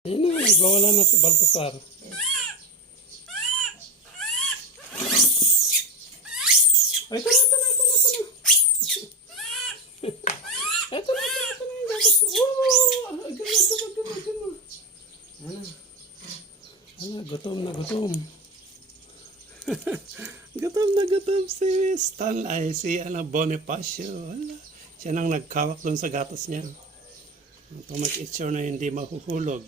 Ayun na, nagbawala na si Baltasar. Ay, ito na. Ito na yung gatas. Oh, agad na. Gutom na gutom. Gutom si Stan, ay si Bonifacio. Siya nang nagkawak doon sa gatas niya. To make sure na hindi mahuhulog.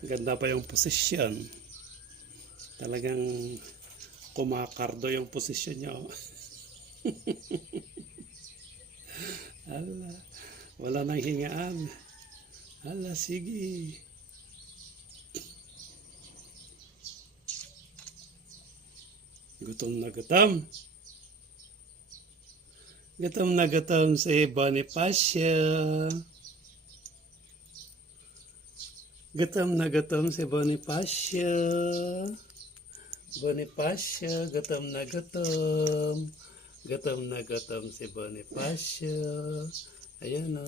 Ganda pa yung posisyon. Talagang kumakardo yung posisyon niya. Wala nang hingaan. Sige. Gutom na gutom. Gutom na gutom si Bonifacio. Gutom na gutom si Bonifacio. Gutom na gutom. Gutom na gutom si Bonifacio. Ayan o.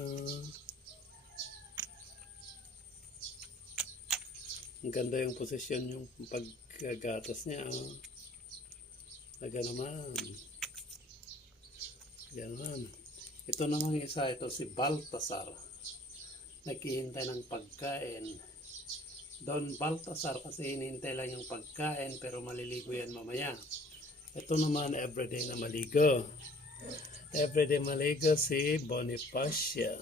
Ang ganda yung posisyon yung pagkagatas niya. Taga naman. Yan. Ito namang isa, ito si Baltasar. Naghihintay ng pagkain. Don Baltasar kasi hinihintay lang yung pagkain pero maliligo yan mamaya. Ito naman everyday na maligo. Everyday maligo si Bonifacio.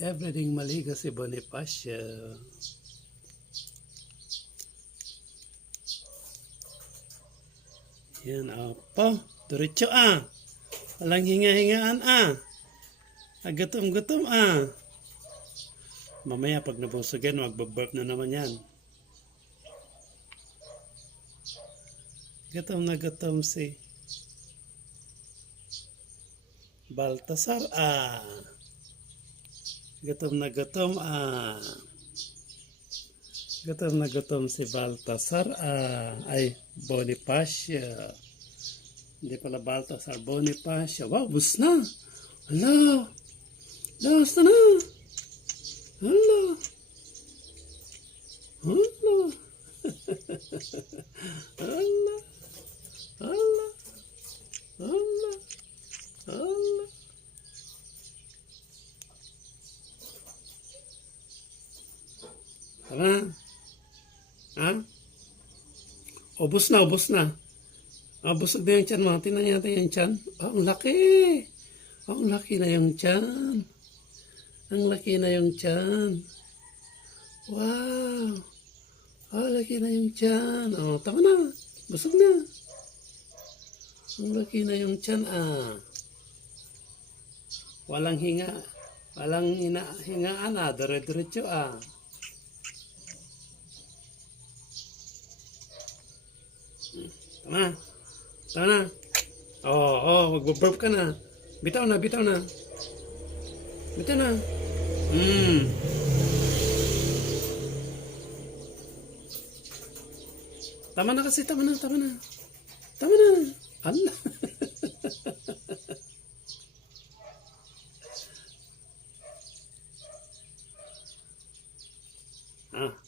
Everyday maligo si Bonifacio. Yan, apa? Diretso Walang hinga-hingaan Gutom-gutom Mamaya pag nabusugan, magbaburp na naman yan. Gutom na gutom si Baltasar Gutom na gutom Gutom na gutom si Baltasar ay Bonifacio. Hindi pala Baltasar, Bonifacio. Wow, bus na. Hala. Basta na. Hala. Tama na. Ubus na. Busog na yung tiyan mo. Tingnan natin yung tiyan. Ang laki. Ang laki na yung tiyan. Wow. Laki na yung tiyan. Tama na. Busog na. Ang laki na yung tiyan. Walang hinga. Walang hingaan Dire-diretso Tama na. Magbaburp ka na. Bitaw na. Tama na kasi, tama na. Allah.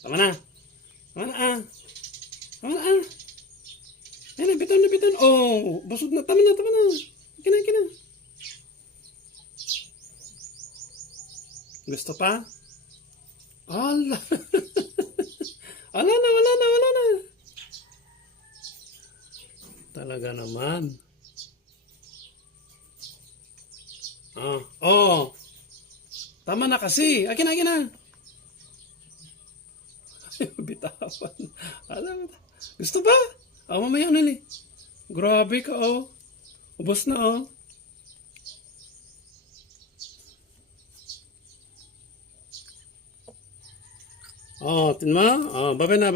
Tama na. Ayan, bitan. Busog na. Tama na. Kina. Gusto pa? Allah. Wala na. Talaga naman. Tama na kasi. Akin na. Bitawan. Gusto ba? Mamaya na Grabe ka Ubos na tingnan mo. Baba na.